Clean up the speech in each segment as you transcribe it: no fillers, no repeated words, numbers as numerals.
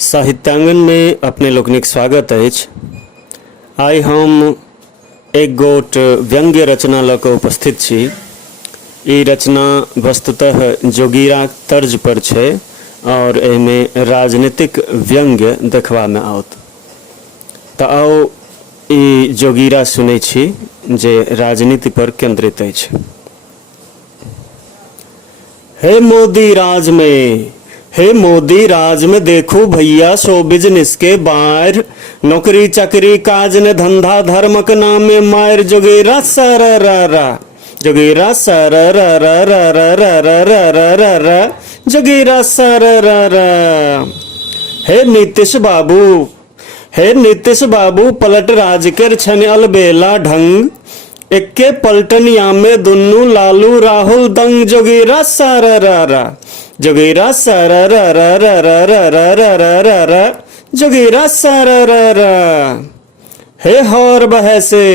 साहित्यांगन में अपने लोकनिक स्वागत अछि। आइ हम एक गोट व्यंग्य रचना लऽ कऽ उपस्थित छी। ई रचना वस्तुतः जोगीरा तर्ज पर छै और एहिमे राजनीतिक व्यंग्य देखबा में आओत। तऽ आओ ई जोगीरा सुनै छी जे राजनीति पर केंद्रित अछि। हे मोदी राज में, हे मोदी राज में देखो भैया शो बिजनेस के बाहर, नौकरी चाकरी काज ने धंधा धर्मक नाम में मायर। जोगेरा सररा जोगेरा सररा जोगेरा सररा। हे नीतीश बाबू, हे नीतीश बाबू पलट राज कर छन अलबेला ढंग। एक्के पलटनिया में दुन्नू लालू राहुल दंग। जोगेरा सररा जोगेरा सररा जोगेरा सररा। हे हौर बहसे,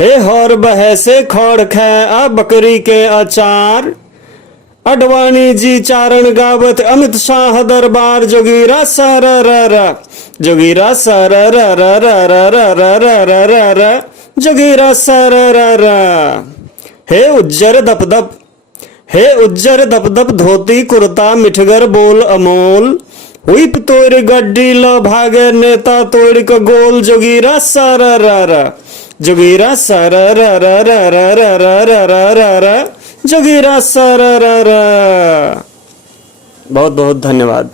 हे हौर बहसे खौड़ खै आ बकरी के अचार। अडवाणी जी चारण गावत अमित शाह दरबार। जोगीरा सररा जोगीरा सररा जोगीरा सररा। हे उज्जर दपदप, हे उज्जर दपदप धोती कुर्ता मिठगर बोल अमोल। व्हिप तोड़ गड्डी ल भागे नेता तोड़ क गोल। जोगीरा सररा जोगीरा सररा जोगीरा सररा। बहुत बहुत धन्यवाद।